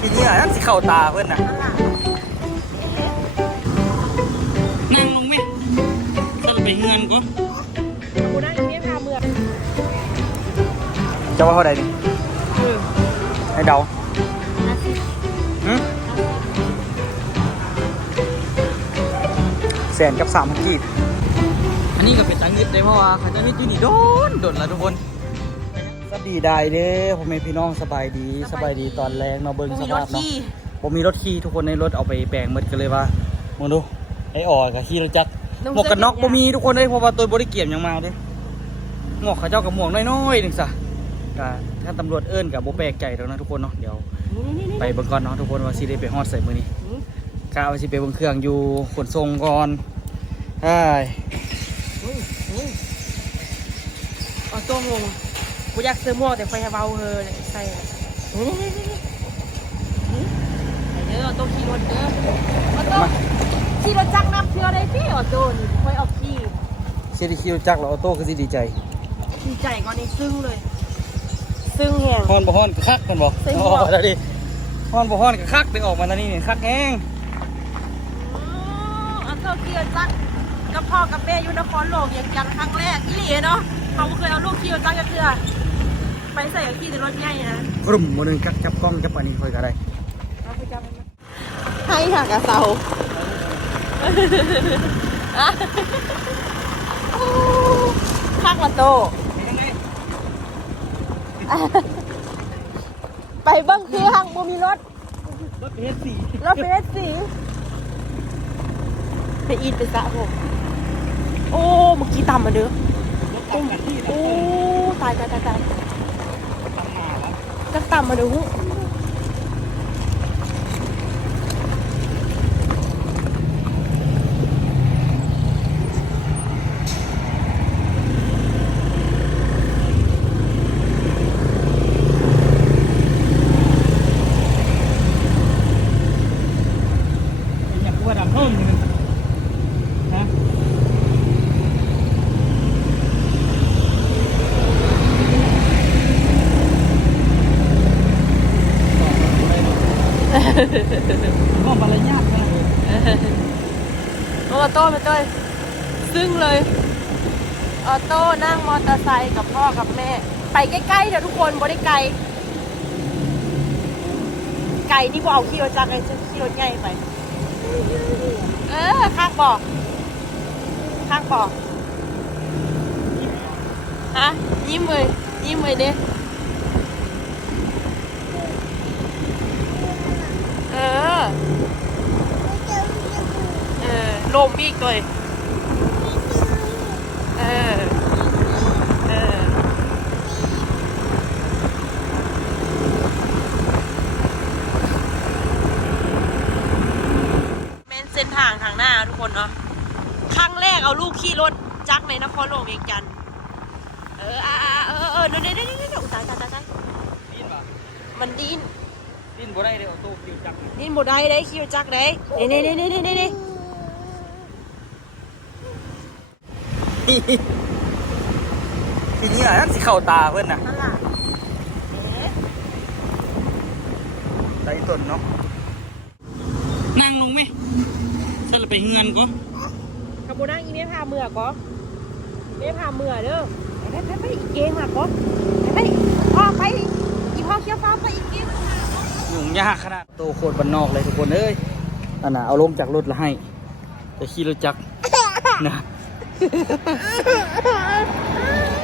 ทีนี้อะนั่นสิเข้าตาเพื่อนน่ะนั่งลงไหมถ้าเราไปเฮือนก็กูนั่งอยู่นี่พาเมืองจะว่าเท่าไหร่ดิให้เดาหึแสนกับสามพันกีบอันนี้ก็เป็นตังยึดเลยเพราะว่าเขาจะมีที่นี่โดนโดนแล้วทุกคนสวัส ดีได้เด้ผมเป็นพี่น้องสบายดีสบายดีตอนแรงเนาะเบิ้งสภาพเนาะผมมีรถขี่ทุกคนในรถเอาไปแปลงหมดกันเลยว่ามึงดูไอ้อ่อกับขี่รถจักรหมวกกันน็อกบ่มีทุกคนเลยเพราะว่าตัวบริเกียมยังมาเด้หมวกเขาเจ้ากับหมวกน้อยๆหนึ่งซะก็ถ้าตำรวจเอิ้นกับโบแปลกใจแล้วนะทุกคนเนาะเดี๋ยวไปเบิ่งก่อนเนาะทุกคนว่าสิได้ไปฮอดใส่มื้อนี้กะว่าสิไปเบิ่งเครื่องอยู่ขนส่งก่อนใช่เอาตัวงง กูอยากซื้อหมวกแต่ไฟเบาเฮอเลยใส่อะเด้อเอาตัวขี่รถเด้อเอาตัวขี่รถจักรน้ำเชื่อได้พี่เอาตัวนี่ค่อยเอาขี่สิได้ขี่รถจักรแล้วออโต้ก็สิดีใจดีใจก่อนนี่ซึ้งเลย ซึ้งแหง ฮอนบ่ฮอนก็คักมันบ่ใส่หมอ๋วกอแล้วดิฮอนบ่ฮอนก็คักได้ออกมาตอนนี้นี่คักแฮงเอาตัวขี่รถจักรกับพ่อกับแม่อยู่นครหลวงอย่างจังครั้งแรกอีหลีเนาะเขาบ่เคยเอาลูกขี่รถจักรกันเทื่อ ไปใส่กับขี่แต่รถใหญ่นะกลุ่มมื้อหนึงจักจับกล้องจับอันนี้ค่อยก็ได้ให้ค่ะกระเซาข้างละโต ไปเบิ้งเครื่องบ่มีรถ รถเพชรสี่รถเฟสสีไปอีดไปสระผมโอ้ เมื่อกี้ต่ำมาเด้อรถตามกันที่โอ้ ตายตายตายตาย ตามมาแล้ว จักต่ำมาดูอหู อยากว่าดำเพิ่มนึงนะ ห้องบรรยากาศนะโอ้โต้ไปเต้ยซึ่งเลยออโต้นั่งมอเตอร์ไซค์กับพ่อกับแม่ ไปใกล้ๆเดี๋ยวทุกคนบ่ได้ไกล ไก่นี่บ่เอาขี่รถจักรเลยขี่รถใหญ่ไป เออข้างบอกข้างบอกฮะยิ้มเลยยิ้มเลยเด้ ออเออลมอีกเลยเออ เออ เมนเส้นทางทางหน้าทุกคนเนาะ ครั้งแรกเอาลูกขี่รถจักรในนครหลวงเวียงจันทน์เอออ่าอาเออเออเดี๋ยวเดี๋ยวเดี๋ยวเดี๋ยวอุ๊ยตายตายตายตายดินป่ะมันดิ้น ดินบ่ได้เลยออโต้คิวจักรดิ้นบ่ได้ได้ขี่รถจักรได้เน่เน่เน่เน่เน่เน่เน่ทีนี้อะนั่นสิเข้าตาเพื่อนน่ะนั่นล่ะเอ๊ะใจต้นเนาะนั่งลงไหมถ้าเราไปเฮือนก็ขบวนนั่งอีเมพาเมือก็เมพาเมือเด้อไปไปไปอีกเกมอะก็ไปไปพ่อไปอีพ่อเคี้ยวฟ้าไปอีกเกม ยุ่งยากขนาดโตโคตรบ้านนอกเลยทุกคนเอ้ยอันน่ะเอาลงจากรถแล้วให้แต่ขี่รถจักรนะ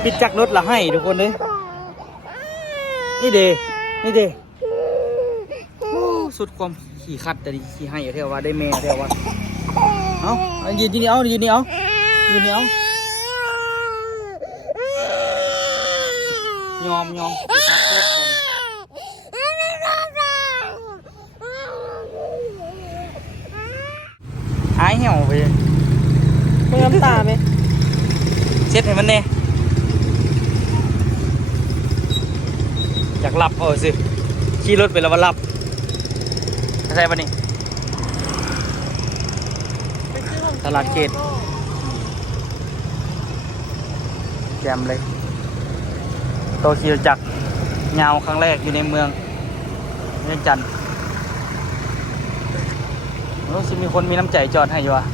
ปิดจักรรถแล้วให้ทุกคนเลยนี่เดนี่เดโอ้สุดความขี่ขัดแต่ดีขี่ให้เอาเท่าว่าได้แม่เท่าว่าเอาเอายืนที่นี่เอายืนนี่เอายืนนี่เอายอมยอมขี่ขัดรถก่อนหายเหี่ยวไป มึงน้ำตาไหม เช็ดให้มันแน่อยากหลับเอาสิขี่รถไปแล้วว่าหลับเข้าใจปะนี่ตลาดเขตแจมเลย โตขี่รถจักรยาวครั้งแรกอยู่ในเมืองเวียงจันทน์รู้สึกมีคนมีน้ำใจจอดให้อยู่อะ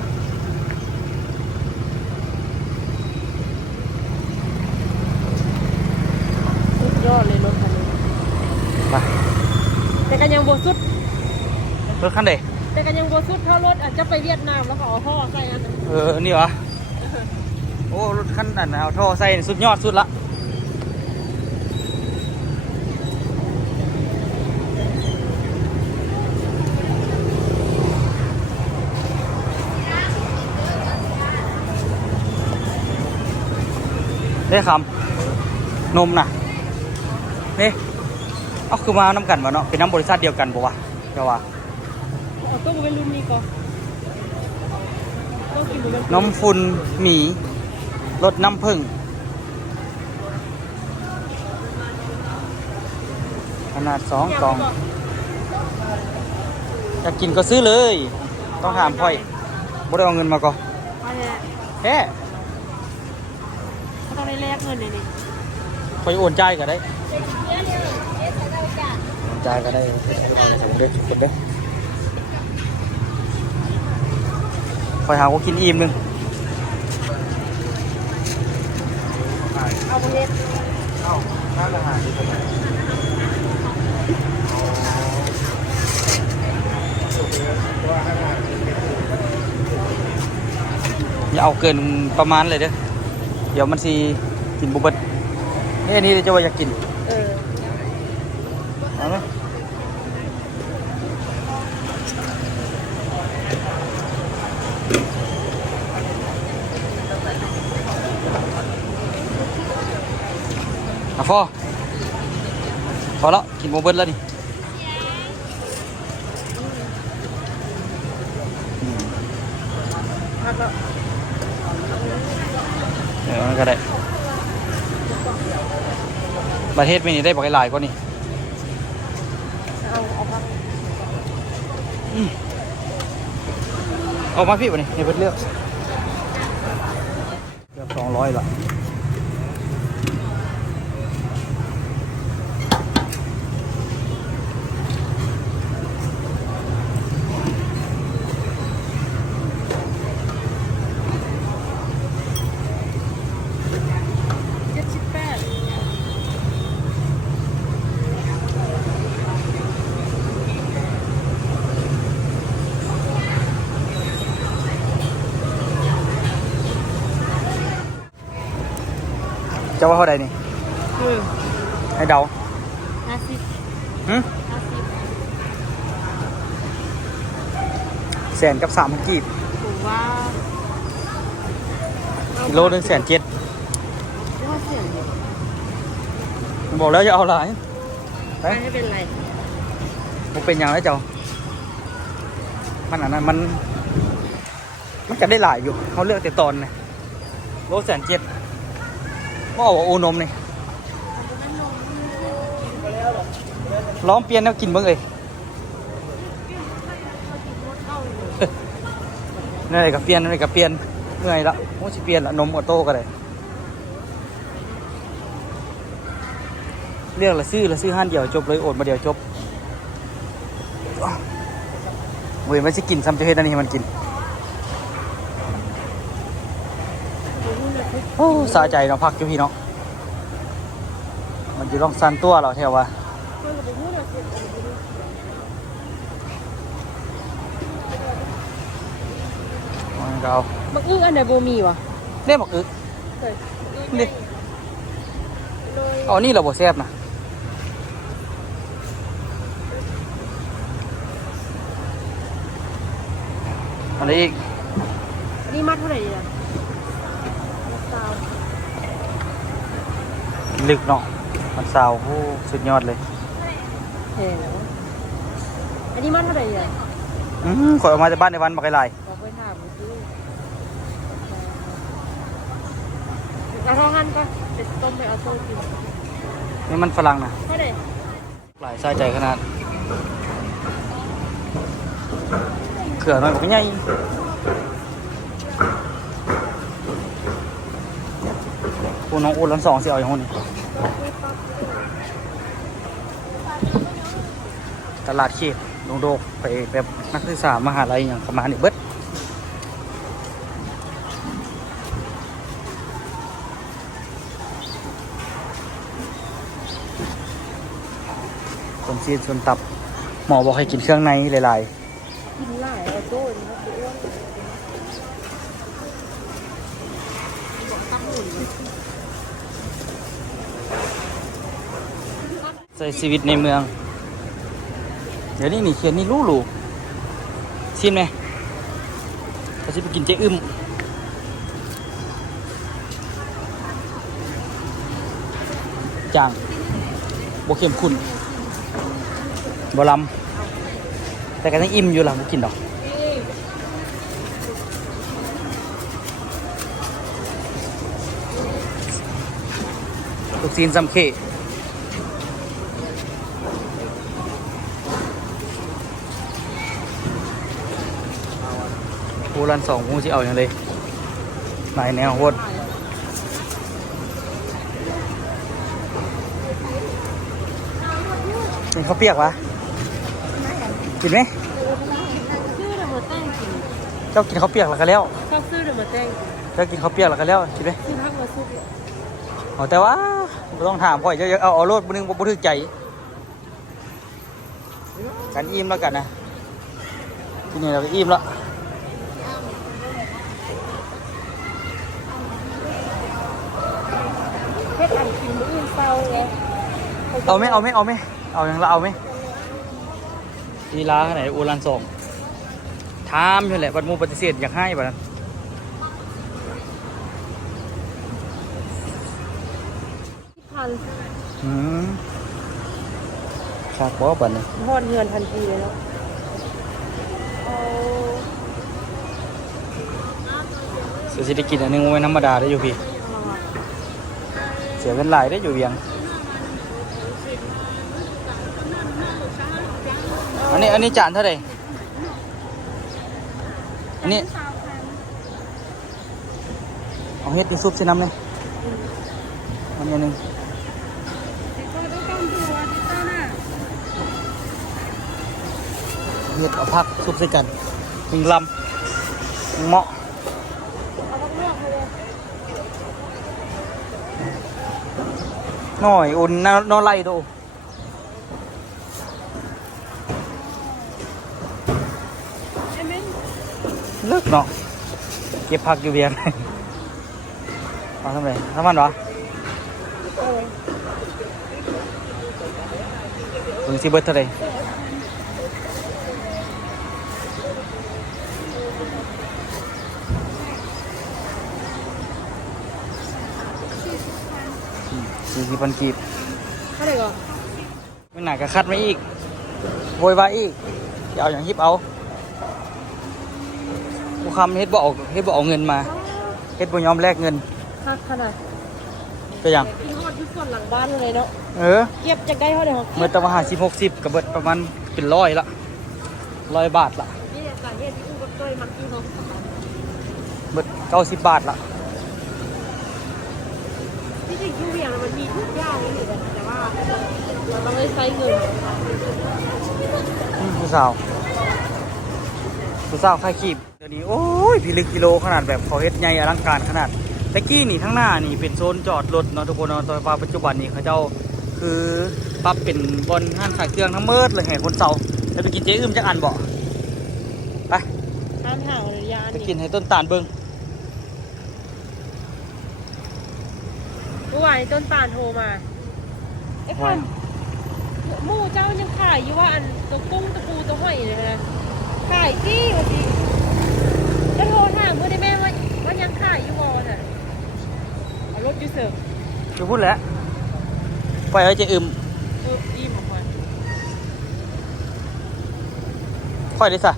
สุดยอดเลยรถคันนี้ ไป แต่กันยังโบสุด รถคันเดแต่กันยังโบสุดเท่ารถอาจจะไปเวียดนามแล้วก็เอาท่อใส่อันนั้นเออ นี่เหรอ โอ้ รถคันนั้นน่ะเอาท่อใส่นี่สุดยอดสุดละ ได้คำนมน่ะ นี่ เอาคือมาน้ำกันวะเนาะเป็นน้ำบริษัทเดียวกันปะวะเดี๋ยววะเอาต้องเป็นรุ่นนี้ก่อนต้องกินมันนมฝุ่นหมีรสน้ำผึ้งขนาดสองกล่องอยากกินก็ซื้อเลย ต้องถามพ่อยบ่ได้เอาเงินมาก่อนมาเนี่ยแค่เขาต้องได้แลกเงินเลยนี่พ่อยโอนจ่ายก็ได้โอน จ่ายก็ได้เด็ดสุดเด้คอยหาว่ากินอิ่มหนึงเอาประเทศเอ้าร้านอาหารอยู่ตรงไหนอย่าเอาเกินประมาณเลยเด้อ เดี๋ยวมันสิกินบุบเบิดนี่อันนี้จะว่าอยากกิน เออ เอาไหมอะฟอพ อแล้วกินบุบเดแล้วนี่อืมพักแล้วเออมันก็ได้ประเทศไม่นี่ได้บอกหลายกว่านี่เอาเอกมาพี่วะนี่ให้เพิ่นเลือกเลือกสองร้อยละ จะว่าเท่าใดนี่คือให้เดาห้าสิบหึห้าสิบแสนกับสามพันกีบถือว่ากิโลหนึ่งแสนเจ็ดว่าเสียงเดียวบอกแล้วจะเอาหลายไปไม่เป็นไรมันเป็นอย่างไรเจ้า มันอันนั้นมัน มันจะได้หลายอยู่เขาเลือกแต่ตอนนะโลแสนเจ็ด ก็เอาโอนมนี่ล้อมเปลี่ยนแล้วกินบ้างเลยนี่นกับเปลี่ยนนี่นกับเปลี่ยนเมื่อยละโอ้สิเปลี่ยนละนมออโต้ก็ได้เรียกละซื้อละซื้อห้านเดียวจบเลยโอนมาเดียวจบเว้ยมันจะกินซ้ำจะเฮ็ดอันนี้มันกิน อ้สะใจเนาะพักอยู่พี่เนาะมันจะต้องสั่นตัวเราแถวว่ามันก็เอามักอึ้งอันไหนโบมีวะเล่บอกอึกนี่เอานี่เราบ่แซ่บนะอะไรอีก อันนี้มัดเท่าไหร่ดีล่ะสาว ลึกเนาะมันสาวโอ้สุดยอดเลยแพงแล้วอันนี้มัดเท่าไหร่ดีล่ะอืมข่อยออกมาจากบ้านในวันบักไก่ลายบอกไปถามดูสิเอาท้องหันก็เด็ดต้มไปเอาโซ่กินนี่มันฝรั่งนะเท่าไหร่หลายสายใจขนาดเขื่อนมันก็ใหญ่ คูน้องอูรันสองเสิเอาอย่างนี้ตลาดเขตดงโดกไปแบบนักศึกษามหาลัยอย่างประมาณนี้เบิดคนซีนส่วนตับ หมอบอกให้กินเครื่องในหลายๆกินหลายเอาโต้นนะอ้วน ๆ ใช้ชีวิตในเมือง เดี๋ยวนี้นี่เขียนนี่รู้หรูชิมไหมเขาจะไปกินเจ๊อึมจางบวเข้มขุ่นบลำแต่ก็ยังอิ่มอยู่ล่ะบ่กินดอกลูกซีนซัมเค ผู้รันสองผู้ที่เอาอย่างเลยหลายแนวโวดเป็นข้าวเปียกวะกินไหมเจ้ากินข้าวเปียกแล้วก็แล้วชอบซื้อเดี๋ยวมาแต่งเจ้ากินข้าวเปียกแล้วก็แล้วกินไหมซื้อทักมาซุปเอแต่ว่าต้องถามพ่อยเจะเอาเอาโลดบนึงบ่บ่ถึกใจกันอิ่มแล้วกันนะที่นี่เราก็อิ่มแล้ว เฮ็ดอันกินมื้ออื่นเศร้าไงเอาไหมเอาไหมเอาไหมเอาอย่างละเอาไหมทีลาขนาดอูรันส่งถามอยู่แหละบัดหมูปฏิเสธอยากให้บัดนั้นพันอืมคากบ่บัดนี้ทอดเงินทันทีเลยเนาะเอาเสียสิได้กินอันหนึงไว้ธรรมดาได้อยู่พี่เสียเงินหลายได้อยู่เวียง อันนี้อันนี้จานเท่าไหร่อันนี้เอาเฮ็ดเป็นซุปใส่น้ำเลยมันอย่างหนึงเฮ็ดเอาผักซุปใส่กันหนึ่งลำเหมาะ น่อยอุ่นนอนนอนไล่ดูเลิกเนาะเก็บผักอยู่เบียง เอาทำไรทำมันวะถึง สิเบิร์เท่าไหรสี่สิบพันกีบเท่าไหร่ก่อนไม่หนักก็คัดไม่อีกโวยวายอีกอย่าเอาอย่างฮิปเอาผู้คำเฮ็ดบ่เอาเฮ็ดบ่เอาเงินมาเฮ็ดบ่ยอมแลกเงินค่าขนาดก็อย่างกินทอดที่ส่วนหลังบ้านเลยเนาะเออเก็บจะได้เท่าไหร่ครับเมื่อตะวันหาสิบหกสิบกับเบิดประมาณเป็นร้อยละร้อยบาทละนี่สาเหตุที่อู้กับต้ยมักกินเขาเบิดเก้าสิบบาทละ ที่จริงยูเวียงมันมีทุกอย่างเลยแต่ว่าเราต้องได้ใช้เงินอืมผู้สาวผู้สาวค่ายคีบเดี๋ยวนี้โอ้ยพิลึกกิโลขนาดแบบเขาเฮ็ดใหญ่อลังการขนาดตะกี้นี่ทั้างหน้านี่เป็นโซนจอดรถเนาะทุกคนเนาะแตอนปัจจุบันนี้เขาเจ้าคือปรับเป็นบอนห้างขายเครื่องทั้งเมิดเลยแห่คนเสาแล้วไปกินเจ๊อึมจักอันบ่ไปห้ามห่างระยะไปนี่กินให้ต้นตาลเบิ่ง มื่อวานต้นตาลโทรมาไอ้พันหมู่เจ้ายังขายอยู่ว่าอันตัวกุ้งตะปูตัวหอยเลยนะขายจี้วันนี้แล้วโทรถามเพื่อนได้แม่ว่าว่ายังขายอยู่บอน่ะเอารถอยูเสิร์ฟจะพูดแล้วปล่อยไว้เจ๊อึมเอออิ่มออกมาค่อยได้ซะ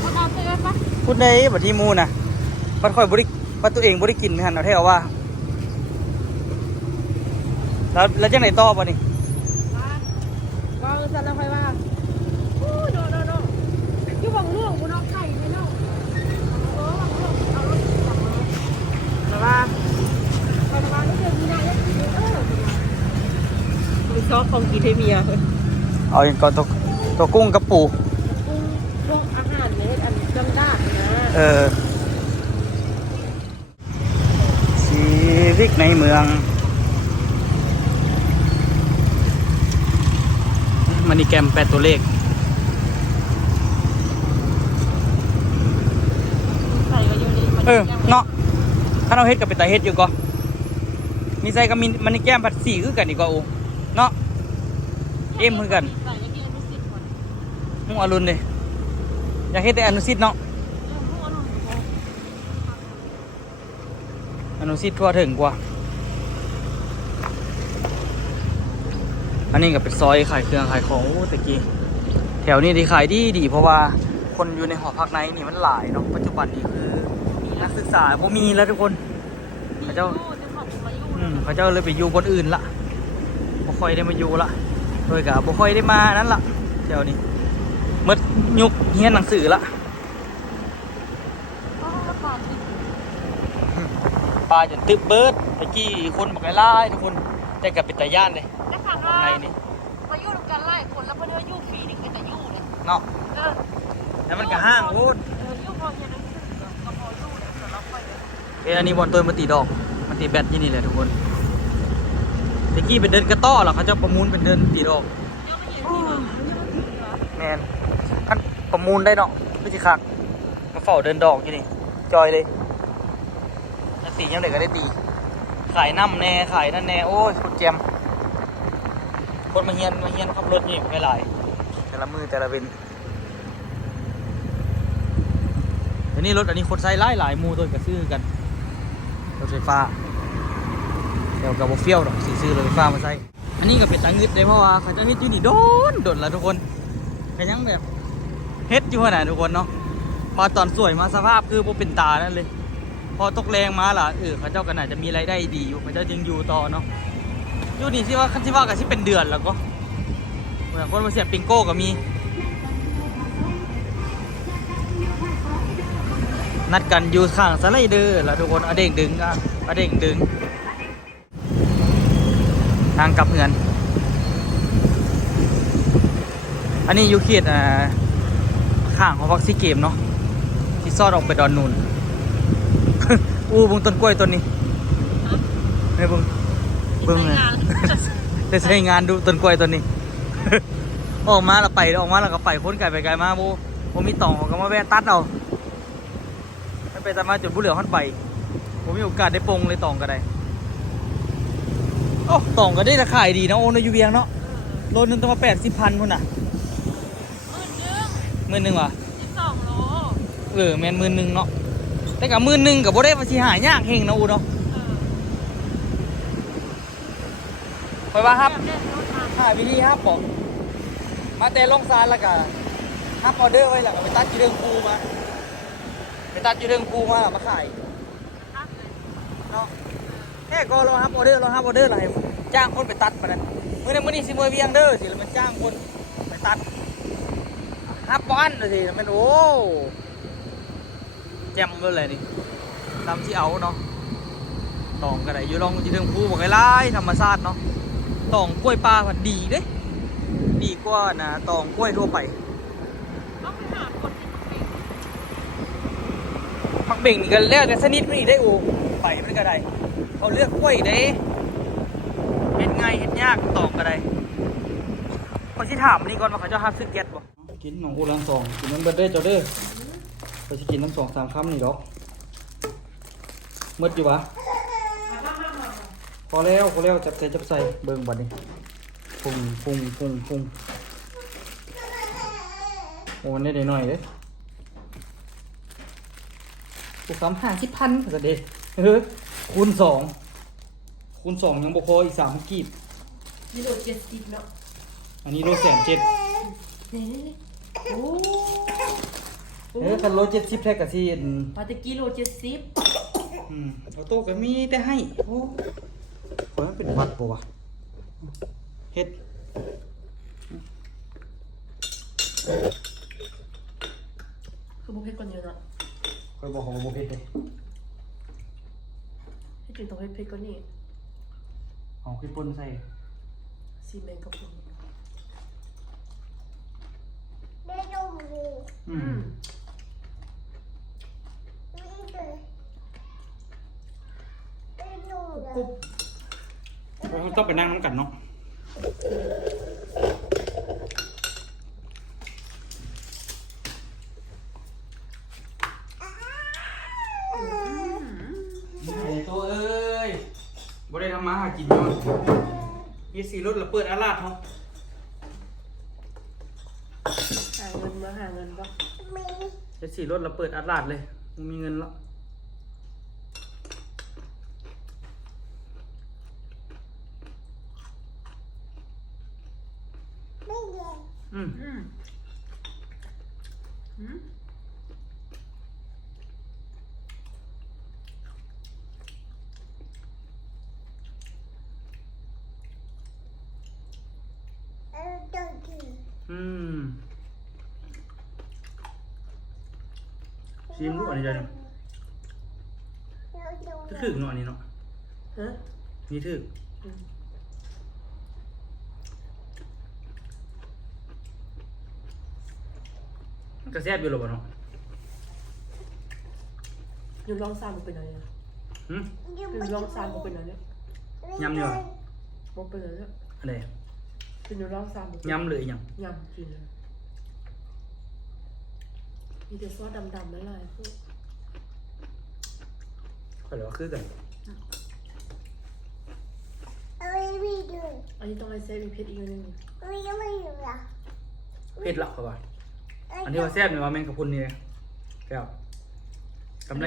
เอาตามไปเลยปะพูดในบัดที่หมูนะบัดค่อยบริบัดตัวเองบริกินไม่หันเอาแท้เอาว่า แล้วแล้วจังไหนต่อบ่นี่ว่าว่าเออสันแล้วค่อยว่าโอ้ยโดนโดนโดนอยู่บังเรื่องกูนอกไข่ไม่นอกโอ้บังเรื่องเอารถกลับมาแล้วว่าไปมาแล้วเจอมีนายแล้วกินเออมีซอสของกินให้เมียเอาอย่างก่อนตกตัวกุ้งกระปูกุ้งพวกอาหารเนี่ยอันดำดาดนะเออชีวิตในเมือง มันนี่แกมแปดตัวเลขใส่ก็อยู่นี่มันเออเนาะถ้าเราเฮ็ดกับเป็นตาเฮ็ดอยู่ก็มีใส่กับมินมันนี่แก้มผัดสีคือกันอีกก็โอเนาะเอ็มคือกันใส่ก็ที่อนุสิตก่อนมุ่งอรุณเลยอยากเฮ็ดแต่อนุสิตเนาะเรื่องพวกอนุสิตก่อนอนุสิตทั่วถึงกว่า อันนี้ก็เป็นซอยขายเครื่องขายของโอ้ตะกี้แถวนี้ที่ขายดีดีเพราะว่าคนอยู่ในหอพักในนี่มันหลายเนาะปัจจุบันนี้คือนักศึกษาบ่มีแล้วทุกคนพระเจ้าโอ้เจ้าของมาอยู่อืมเขาเจ้าเลยไปอยู่บนอื่นละบ่ค่อยได้มาอยู่ละโดยกับบ่ค่อยได้มานั่นละแถวนี้หมดยุคเฮียนหนังสือละอ๋อแล้วความที่ปลาจนตึบเบิดตะกี้คนบักไล่ทุกคนแต่กับเป็นตาย่านเลย ในนี่มาอยู่ด้วยกันหลายคนแล้วเพื่อนว่าอยู่ฟรีนี่เป็นแต่อยู่เลยเนาะเออแล้วมันก็ห้างโอ้ดเอออยู่พอเฮียนหนังสือก็พออยู่เนี่ยแต่เราไปเนี่ยเอยอันนี้บอลตัวมันตีดอก มันตีแบตที่นี่แหละทุกคนตะกี้เป็นเดินกระต้อหรอเขาจะประมูลเป็นเดินตีดอกยังไม่เห็นที่เลยยังไม่เห็นเหรอแมนคันประมูลได้เนาะไม่ใช่คักมาเฝ้าเดินดอกอยู่นี่จอยเลยแล้วตียังไงก็ได้ตี ขายน้ำแน่ขายนั่นแน่โอ้ยคุณแจม คนมาเฮียนมาเฮียนขับรถนี่ไม่หลายแต่ละมือแต่ละเวนเดี๋ยวนี้รถอันนี้คนใช้หลายหลายหมูตัวกระซื้อกันรถไฟฟ้าเดี๋ยวกับโบเฟียวดอกสีซื้อรถไฟฟ้ามาใช้อันนี้ก็เป็นตังงึดเลยเพราะว่าเขาจะมีที่นี่โดนโดนแล้วทุกคนก็ยังแบบเฮ็ดอยู่ขนาดทุกคนเนาะพอตอนสวยมาสภาพคือโบเป็นตานั่นเลย พอตกแรงมาล่ะเออเขาเจ้าก็น่าจะมีรายได้ดีอยู่เขาเจ้าจึงอยู่ต่อเนาะ อยู่นี่ที่ว่าคันที่ว่ากันที่เป็นเดือนแล้วก็เหมือนคนมาเสียบปิงโก้ก็มี นัดกันอยู่ข้างสไลเดอร์แล้วทุกคนเอาเด้งดึงอะเอาเด้งดึง ทางกลับเงิน อันนี้อยู่เขตอ่าข้างของวัคซีเกมเนาะที่ซอดออกไปดอนนูนอู้เบึงต้นกล้วยต้นนี้ไอ้ยเบึง เบึงเลยได้ใช้งานดูต้นกล้วยต้นนี้ ออกมาแล้วไปออกมาแล้วก็ไปพ้นไก่ไปไกลมาโบโบมีต่องก็มาแวะตัดเอาไม่ไปตัดมาจนบุเหลือหันไป ผมมีโอกาสได้ปลงเลยต่องก็ได้โอ้ต่องก็ได้ราคาดีนะโอ้ในอยูเวียงเนาะโลนึงต้องมาแปดสิบพันพุ่นน่ะหมื่นหนึ่งหมื่นหนึ่งว่ะสิบสองโลเออแมนหมื่นหนึ่งเนาะแต่กับหมื่นหนึ่งกับโบได้ภาษีหายากเฮงนะอูเนาะ เออ ไปว่าครับถ่ายวิธีครับบอกมาแต่ลงซานแล้วก็ฮับออเดอร์ไว้แล้วก็ไปตัดจีเรื่องปูมาไปตัดจีเรื่องปูมามาขายครับเลยเนาะแค่ก็รอฮับออเดอร์รอฮับออเดอร์อะไรจ้างคนไปตัดมานั้นเมื่อนี้มื่อนี้สิมือเวียงเด้อสิแล้วมันจ้างคนไปตัดฮับบ้านสิมันโอ้แจ่มเลยเลยนี่ตามที่เอาเนาะตองกันไหนอยู่ลองจีเรื่องปูบอกไอ้ไล่ธรรมชาติเนาะ ตองกล้วยปลาผัดดีเด้ดีกว่านะตองกล้วยทั่วไปต้องไปหาผลไม้ฝักเบ่งนี่ก็เลือกกันสนิทไม่ได้โอ้ไปมันก็ได้เขาเลือกกล้วยได้เฮ็ดง่ายเฮ็ดยากตองก็ได้เขาสิถามนี่ก่อนว่าเขาจะหาซื้อแก๊สบ่กินหนองกูลังสองกินมันเบิดได้เจ้าเด้เขาสิกินทั้งสองสามคำนี่ดอกหมดอยู่วะ พอแล้วพอแล้วจับใส่จับใส่เบิ่งบัดนี้ปุ้งปุ้งปุ้งปุ้งโอ้มันได้หน่อยๆเด้ถูกสามห้าสิบพันก็เด็เออคูณสองคูณสองยังบ่พออีกสามกีบกิโลเจ็ดสิบเนาะอันนี้โลแสนเจ็ดนี่นี่นี่โอ้เออคันโลเจ็ดสิบแท้กะที่อันปาตะกิโลเจ็ดสิบอืมเอาโต๊ะก็มีแต่ให้โอ้ คอยมันเป็นวัดปะวะเฮ็ดคือบุเห็ดก่อนเยอะนะคอยบอกของโมเพ็ดเลยให้กินตรงเผ็ดก่อนนี่ของขี้ปนใส่ซีเมนต์กับผมได้ดูอืมดีอืมได้ดูเกรุบ ต้องไปนั่งน้ำกันเนาะไอ้ตัวเอ้ยบ่ได้ทำมาหากินเนาะยี่สี่รถละเปิดอาลาดเนาะหาเงินมาหาเงินปะยี่สี่รถละเปิดอาลาดเลยมึงมีเงินแล้ว อืมอืมอืมอืมชิมลูกอันนี้จ้ะเนี่ยถึกๆเนาะอันนี้เนาะฮะนี่ถึกอืม มัน ก็แซ่บอยู่หรอบ่เนาะอยู่ลองซานมันเป็นอะไรนะหืมอยู่ลองซานมันเป็นอะไรเนี่ยยำอยู่เหรอมันเป็นอะไรเนี่ยอันไหนเป็นอยู่ลองซานมันเป็นยำหรืออีหยังยำกินเลยมีแต่ซอสดำๆไม่ลายพวกก็เลยว่าคือกันอันนี้ต้องให้เซฟมีเพชรอีกนิดนึงเผ็ดละเขาว่า อันที่ว่าแซ่บนี่ว่าแมงกะพรุนนี่เลยแซ่บกำไร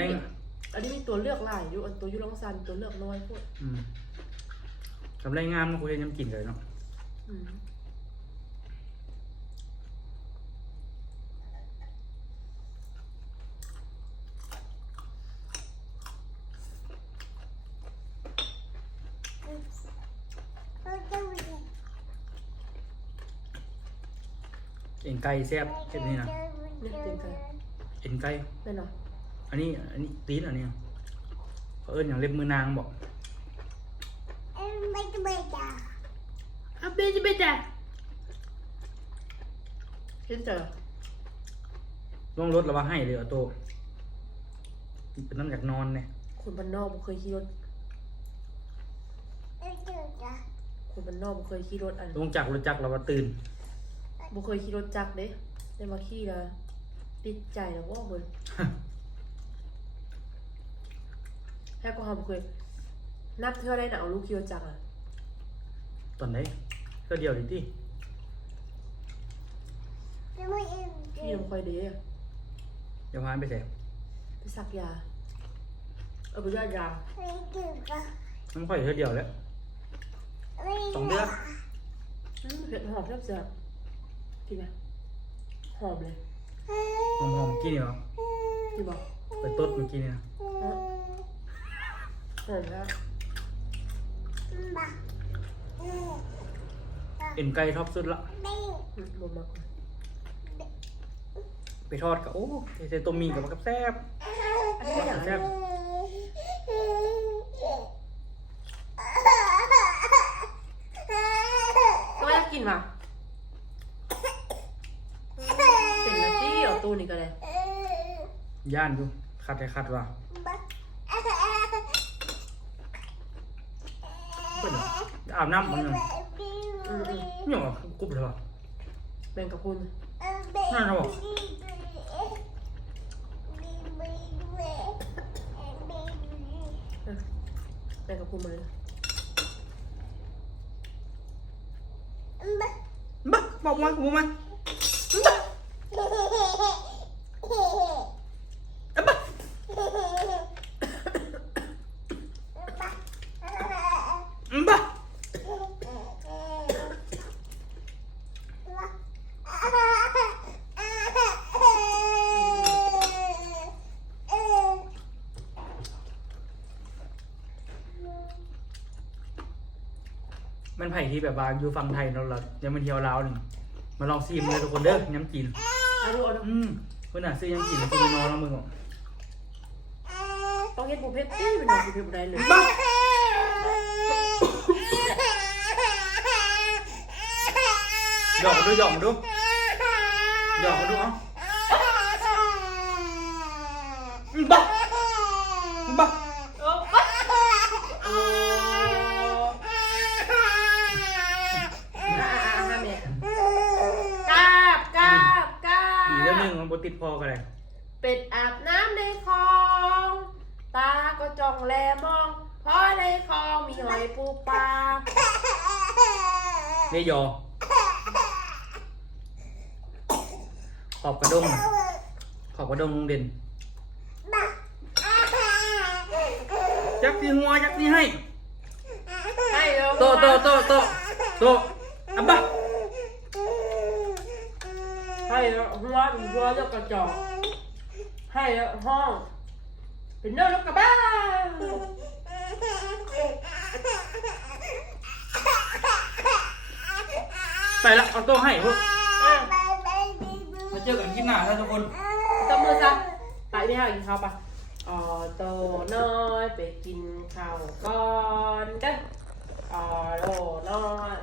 อันนี้มีตัวเลือกหลายอยู่อันตัวอยูลองซานมีตัวเลือกน้อยพวกอืมกำไรงามเนาะคุยยำกินเลยเนาะ อืม เอ็นไก่แซ่บเอ็นนี่นะเนี่ยตีนไก่เอ็นไก่แม่นเหรออันนี้อันนี้ตีนอันนี้เขาเอิ้นอย่างเล็บมือนางบอกอะเบจิเบจ่ะเห็นเจอลงรถแล้วว่าให้เลยเอาโตเป็นน้ำอยากนอนเนี่ยคนบ้านนอกบ่เคยขี่รถคนบ้านนอกบ่เคยขี่รถอันลงจากรถจักรแล้วว่าตื่น บ่เคยขี่รถจักรเด้ได้มาขี่แล้วติดใจแล้วว่าเบิ่นแค่ก็หาบ่เคยนับเท่าได้น่ะเอาลูกขี่รถจักรอะตอนไหนก็เดียวดิที่ขี่น้ำค่อยเด้อะเดี๋ยวพาไปใส่ไปสักยาเอาไปยอดยาน้ำค่อยเท่าเดียวแล้วสองเดือนอืมเผ็ดหอมแซ่บๆ กินไหมหอมเลยหอมๆกินเหรอกินบ่ไปต้ดเมื่อกี้นี่นะหอมแล้วเอ็นไก่ทอดสุดละ อืมบ่มากไปทอดกับโอ้ใส่ต้มมีกับมันกับแซ่บอันนี้อย่างแซ่บก็อยากกินว่ะเป็นละจี้เอา ตู้นี่ก็เลยย่านอยู่ขัดให้ขัดว่ะเพิ่นอาบน้ำมันยังอืมอืมยังอะกรุบเลยว่ะแบ่งกับคุณนั่นเหรอเออแบ่งกับคุณมาเลยบักบอกมากูมาอะบักบัก มันไผ่ที่แบบว่าอยู่ฝั่งไทยเราละยังมาเที่ยวลาวหนึ่งมาลองซีมเลยทุกคนเด้อย้ำกินเอาดูเอาดูอืมเพื่อนอะซื้อย้ำกินแล้วกูไปนอนแล้วมึงอะต้องเฮ็ดบุฟเฟ่ต์ตี้เป็นหน่อยบุฟเฟ่ต์บ่ได้เลยบักหยอกมาดูหยอกมาดูหยอกมาดูเอะบักบัก โอ้ บ่ติดพอกันเลยเป็ดอาบน้ำในคลอง ตาก็จ้องแลมอง เพราะในคลองมีหอยปูปลาเรยอขอบกระดงขอบกระดงเด่นจักสีหัวจักสีให้ให้เร็วโตโตโตโตโตอับบะ ให้เร็วหัวหัวแล้วกระจอกให้เร็วห้องเป็นเนื้อแล้วกระบ้าไปละเอาโตให้พวกมาเจอกันคลิปหน้าครับทุกคนตบมือซะไปไม่ให้กินข้าวปะอ๋อโตน้อยไปกินข้าวก่อนเด้ออ๋อโตน้อย